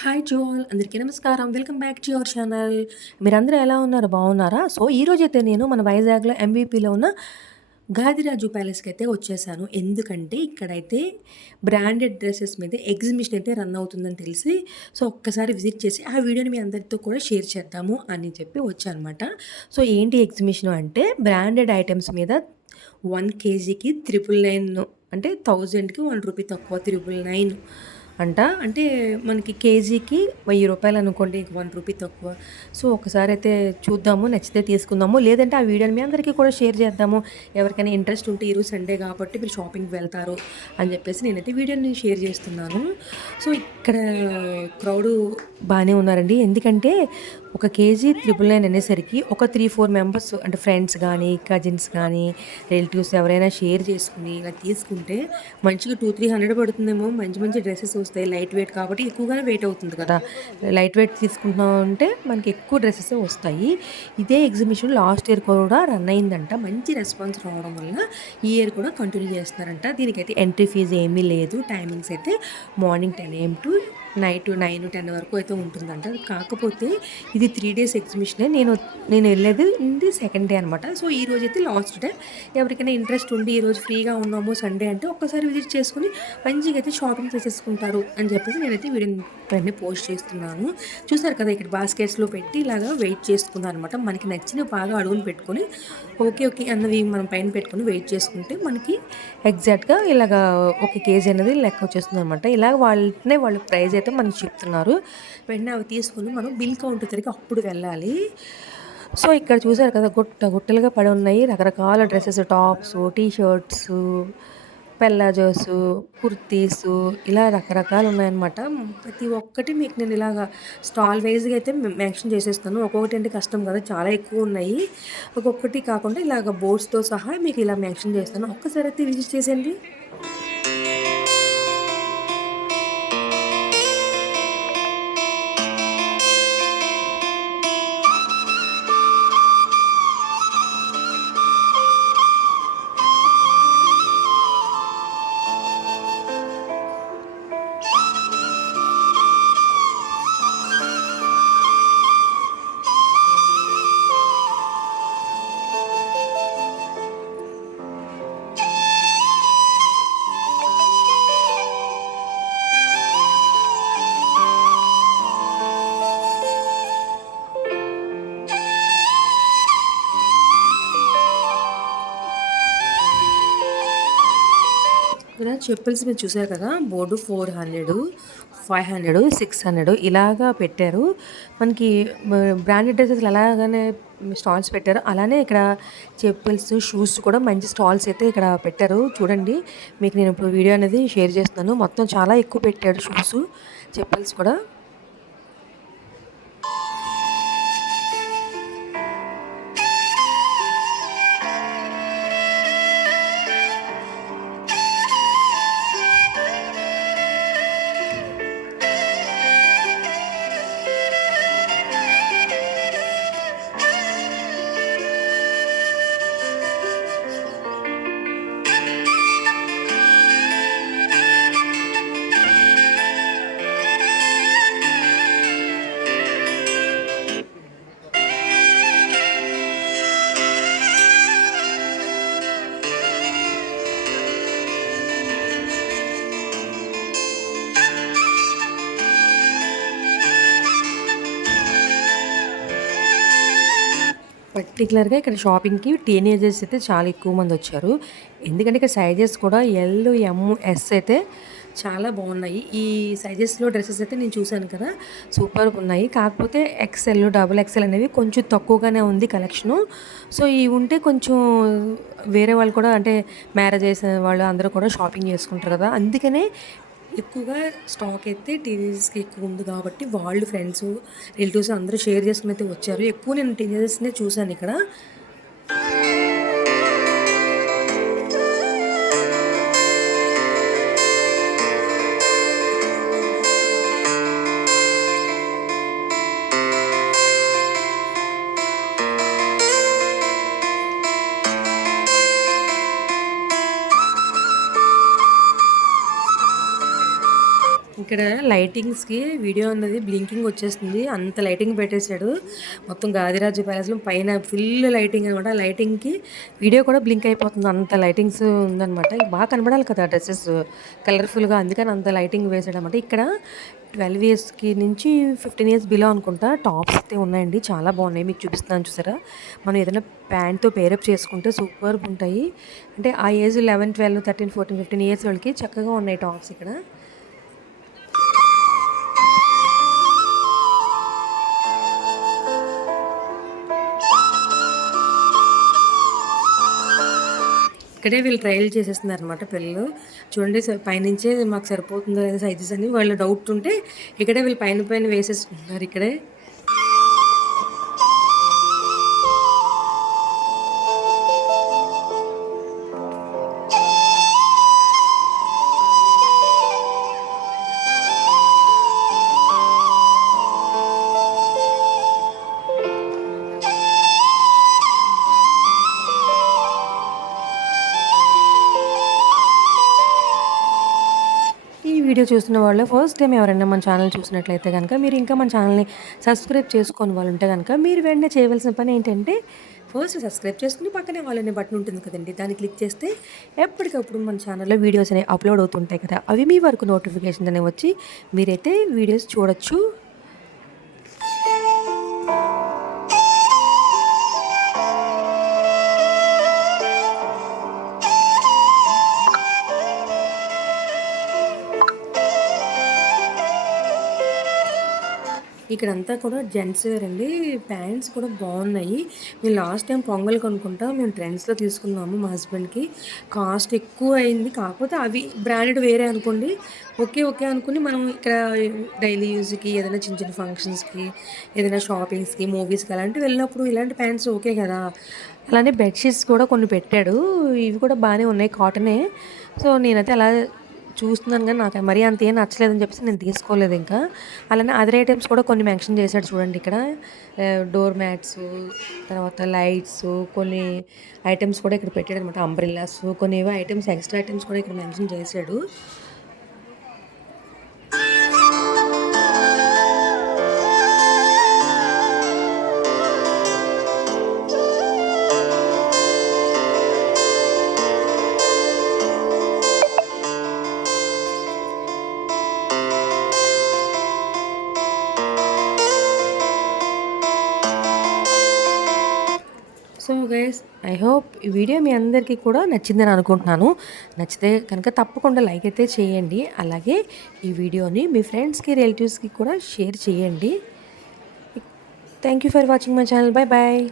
Hi to all అందరికీ నమస్కారం. Welcome back to your channel. మీరందరూ ఎలా ఉన్నారు? బాగున్నారా? సో, ఈరోజైతే నేను మన వైజాగ్‌లో ఎంవీపీలో ఉన్న గాదిరాజు ప్యాలెస్‌కైతే వచ్చేసాను. ఎందుకంటే ఇక్కడైతే బ్రాండెడ్ డ్రెసెస్ మీద ఎగ్జిబిషన్ అయితే రన్ అవుతుందని తెలిసి, సో, ఒక్కసారి విజిట్ చేసి ఆ వీడియోని మీ అందరితో కూడా షేర్ చేద్దాము అని చెప్పి వచ్చానమాట. సో, ఏంటి ఎగ్జిబిషను అంటే బ్రాండెడ్ ఐటెమ్స్ మీద 1 కేజీకి 999 అంటే 1000కి రూ. 1 తక్కువ 999 అంట. అంటే మనకి కేజీకి రూ. 1000 అనుకోండి. ఇంక రూ. 1 తక్కువ. సో, ఒకసారైతే చూద్దాము. నచ్చితే తీసుకుందాము. లేదంటే ఆ వీడియోని మీ అందరికీ కూడా షేర్ చేద్దాము. ఎవరికైనా ఇంట్రెస్ట్ ఉంటే ఈరోజు సండే కాబట్టి మీరు షాపింగ్‌కి వెళ్తారు అని చెప్పేసి నేనైతే వీడియోని షేర్ చేస్తున్నాను. సో, ఇక్కడ క్రౌడు బానే ఉన్నారండి. ఎందుకంటే ఒక కేజీ 999 అనేసరికి ఒక 3, 4 మెంబర్స్ అంటే ఫ్రెండ్స్ గానీ, కజిన్స్ గానీ, రిలేటివ్స్ ఎవరైనా షేర్ చేసుకొని ఇలా తీసుకుంటే మంచిగా 2, 300 పడుతుందేమో. మంచి మంచి డ్రెసెస్ వస్తాయి. లైట్ వెయిట్ కాబట్టి ఎక్కువగానే వెయిట్ అవుతుంది కదా! లైట్ వెయిట్ తీసుకుంటున్నాం అంటే మనకి ఎక్కువ డ్రెసెసే వస్తాయి. ఇదే ఎగ్జిబిషన్ లాస్ట్ ఇయర్ కూడా రన్ అయిందంట. మంచి రెస్పాన్స్ రావడం వల్ల ఈ ఇయర్ కూడా కంటిన్యూ చేస్తున్నారంట. దీనికైతే ఎంట్రీ ఫీజ్ ఏమీ లేదు. టైమింగ్స్ అయితే మార్నింగ్ 10 AM టు నైట్ 9, 10 వరకు అయితే ఉంటుందంట. కాకపోతే ఇది 3 డేస్ ఎగ్జిబిషనే. నేను వెళ్ళేది ఇది సెకండ్ డే అనమాట. సో, ఈరోజైతే లాస్ట్ డే. ఎవరికైనా ఇంట్రెస్ట్ ఉండి ఈరోజు ఫ్రీగా ఉన్నాము సండే అంటే ఒక్కసారి విజిట్ చేసుకొని మంచిగా అయితే షాపింగ్ చేసేసుకుంటారు అని చెప్పేసి నేనైతే వీడియోని పోస్ట్ చేస్తున్నాను. చూసారు కదా, ఇక్కడ బాస్కెట్స్‌లో పెట్టి ఇలాగా వెయిట్ చేసుకున్నాను అనమాట. మనకి నచ్చినవి బాగా అడుగులు పెట్టుకొని ఓకే, ఓకే అన్నవి మనం పైన పెట్టుకొని వెయిట్ చేసుకుంటే మనకి ఎగ్జాక్ట్‌గా ఇలాగా ఒక కేజీ అనేది లెక్క వచ్చేస్తుందనమాట. ఇలాగ వాళ్ళు ప్రైస్ అయితే మనకి చెప్తున్నారు. వెంటనే అవి తీసుకొని మనం బిల్ కౌంటర్ దగ్గరికి అప్పుడు వెళ్ళాలి. సో, ఇక్కడ చూసారు కదా, గుట్టలుగా పడి ఉన్నాయి రకరకాల dresses, tops, T shirts, palazzos, kurtis ఇలా రకరకాలు ఉన్నాయన్నమాట. ప్రతి ఒక్కటి మీకు నేను ఇలాగా స్టాల్ వైజ్‌గా అయితే మెన్షన్ చేసేస్తాను. ఒక్కొక్కటి అంటే కష్టం కదా! చాలా ఎక్కువ ఉన్నాయి. ఒక్కొక్కటి కాకుండా ఇలాగ బోర్డ్స్‌తో సహా మీకు ఇలా మెన్షన్ చేస్తాను. ఒక్కసారి అయితే విజిట్ చేసేయండి. ఇక్కడ చెప్పల్స్ మీరు చూసారు కదా, బోర్డు 400, 500, 600 ఇలాగా పెట్టారు. మనకి బ్రాండెడ్ డ్రెసెస్‌లు ఎలాగానే స్టాల్స్ పెట్టారో అలానే ఇక్కడ చెప్పల్స్, షూస్ కూడా మంచి స్టాల్స్ అయితే ఇక్కడ పెట్టారు. చూడండి, మీకు నేను ఇప్పుడు వీడియో అనేది షేర్ చేస్తున్నాను. మొత్తం చాలా ఎక్కువ పెట్టాడు షూస్, చెప్పల్స్ కూడా. పర్టిక్యులర్‌గా ఇక్కడ షాపింగ్‌కి టీనేజర్స్ అయితే చాలా ఎక్కువ మంది వచ్చారు. ఎందుకంటే ఇక్కడ సైజెస్ కూడా ఎల్, ఎమ్, ఎస్ అయితే చాలా బాగున్నాయి. ఈ సైజెస్‌లో డ్రెసెస్ అయితే నేను చూశాను కదా, సూపర్‌గా ఉన్నాయి. కాకపోతే ఎక్స్ఎల్, డబుల్ ఎక్స్ఎల్ అనేవి కొంచెం తక్కువగానే ఉంది కలెక్షను. సో, ఇవి ఉంటే కొంచెం వేరే వాళ్ళు కూడా అంటే మ్యారేజ్ చేసిన వాళ్ళు అందరూ కూడా షాపింగ్ చేసుకుంటారు కదా! అందుకనే ఎక్కువగా స్టాక్ అయితే టీనేజర్స్‌కి ఎక్కువ ఉంది కాబట్టి వాళ్ళు ఫ్రెండ్స్, రిలేటివ్స్ అందరూ షేర్ చేసుకొని అయితే వచ్చారు. ఎక్కువ నేను టీనేజర్స్‌నే చూశాను ఇక్కడ. ఇక్కడ లైటింగ్స్‌కి వీడియో అన్నది బ్లింకింగ్ వచ్చేస్తుంది. అంత లైటింగ్ పెట్టేసాడు. మొత్తం గాదిరాజు ప్యాలెస్‌లో పైన ఫుల్ లైటింగ్ అనమాట. లైటింగ్‌కి వీడియో కూడా బ్లింక్ అయిపోతుంది. అంత లైటింగ్స్ ఉందనమాట. బాగా కనపడాలి కదా డ్రెసెస్ కలర్‌ఫుల్‌గా. అందుకని అంత లైటింగ్ వేసాడనమాట. ఇక్కడ 12 ఇయర్స్‌కి నుంచి 15 ఇయర్స్ బిలో అనుకుంటా టాప్స్ అయితే ఉన్నాయండి. చాలా బాగున్నాయి. మీకు చూపిస్తున్నాను చూసారా? మనం ఏదైనా ప్యాంట్‌తో పేరప్ చేసుకుంటే సూపర్‌గా ఉంటాయి. అంటే ఆ ఏజ్ 11, 12, 13, 14, 15 ఇయర్స్ వాళ్ళకి చక్కగా ఉన్నాయి టాప్స్ ఇక్కడ. ఇక్కడే వీళ్ళు ట్రయల్ చేసేస్తున్నారనమాట పిల్లలు. చూడండి పైనుంచే మాకు సరిపోతుందో లేదా సైజెస్ అని వాళ్ళు డౌట్ ఉంటే ఇక్కడే వీళ్ళు పైన పైన వేసేసుకుంటున్నారు ఇక్కడే. ఈ వీడియో చూస్తున్న వాళ్ళు ఫస్ట్ టైం ఎవరైనా మన ఛానల్ చూసినట్లయితే కనుక మీరు ఇంకా మన ఛానల్ని సబ్స్క్రైబ్ చేసుకొని వాళ్ళు ఉంటే కనుక మీరు వెంటనే చేయవలసిన పని ఏంటంటే ఫస్ట్ సబ్స్క్రైబ్ చేసుకుని పక్కనే వాళ్ళనే బటన్ ఉంటుంది కదండి, దాన్ని క్లిక్ చేస్తే ఎప్పటికప్పుడు మన ఛానల్లో వీడియోస్ అనేవి అప్లోడ్ అవుతుంటాయి కదా, అవి మీ వరకు నోటిఫికేషన్ అనేవి వచ్చి మీరైతే వీడియోస్ చూడొచ్చు. ఇక్కడంతా కూడా జెంట్స్ వేర్ అండి. ప్యాంట్స్ కూడా బాగున్నాయి. మేము లాస్ట్ టైం పొంగల్ కొనుక్కుంటా మేము ట్రెండ్స్లో తీసుకున్నాము. మా హస్బెండ్కి కాస్ట్ ఎక్కువ అయింది. కాకపోతే అవి బ్రాండెడ్ వేరే అనుకోండి. ఓకే ఓకే అనుకుని మనం ఇక్కడ డైలీ యూజ్కి ఏదైనా చిన్న చిన్న ఫంక్షన్స్కి ఏదైనా షాపింగ్స్కి మూవీస్కి అలాంటివి వెళ్ళినప్పుడు ఇలాంటి ప్యాంట్స్ ఓకే కదా. అలానే బెడ్షీట్స్ కూడా కొన్ని పెట్టాడు. ఇవి కూడా బాగానే ఉన్నాయి, కాటనే. సో నేనైతే అలా చూస్తున్నాను కానీ నాకు మరీ అంత ఏం నచ్చలేదని చెప్పేసి నేను తీసుకోలేదు ఇంకా. అలానే అదర్ ఐటమ్స్ కూడా కొన్ని మెన్షన్ చేశాడు చూడండి ఇక్కడ. డోర్ మ్యాట్స్, తర్వాత లైట్స్, కొన్ని ఐటమ్స్ కూడా ఇక్కడ పెట్టాడు అనమాట. అంబ్రెల్లాస్, కొన్ని ఏవో ఐటమ్స్ ఎక్స్ట్రా ఐటమ్స్ కూడా ఇక్కడ మెన్షన్ చేశాడు. సో గైస్, ఐ హోప్ ఈ వీడియో మీ అందరికీ కూడా నచ్చిందని అనుకుంటున్నాను. నచ్చితే కనుక తప్పకుండా లైక్ అయితే చేయండి. అలాగే ఈ వీడియోని మీ ఫ్రెండ్స్కి రిలేటివ్స్కి కూడా షేర్ చేయండి. Thank you for watching my channel. Bye bye.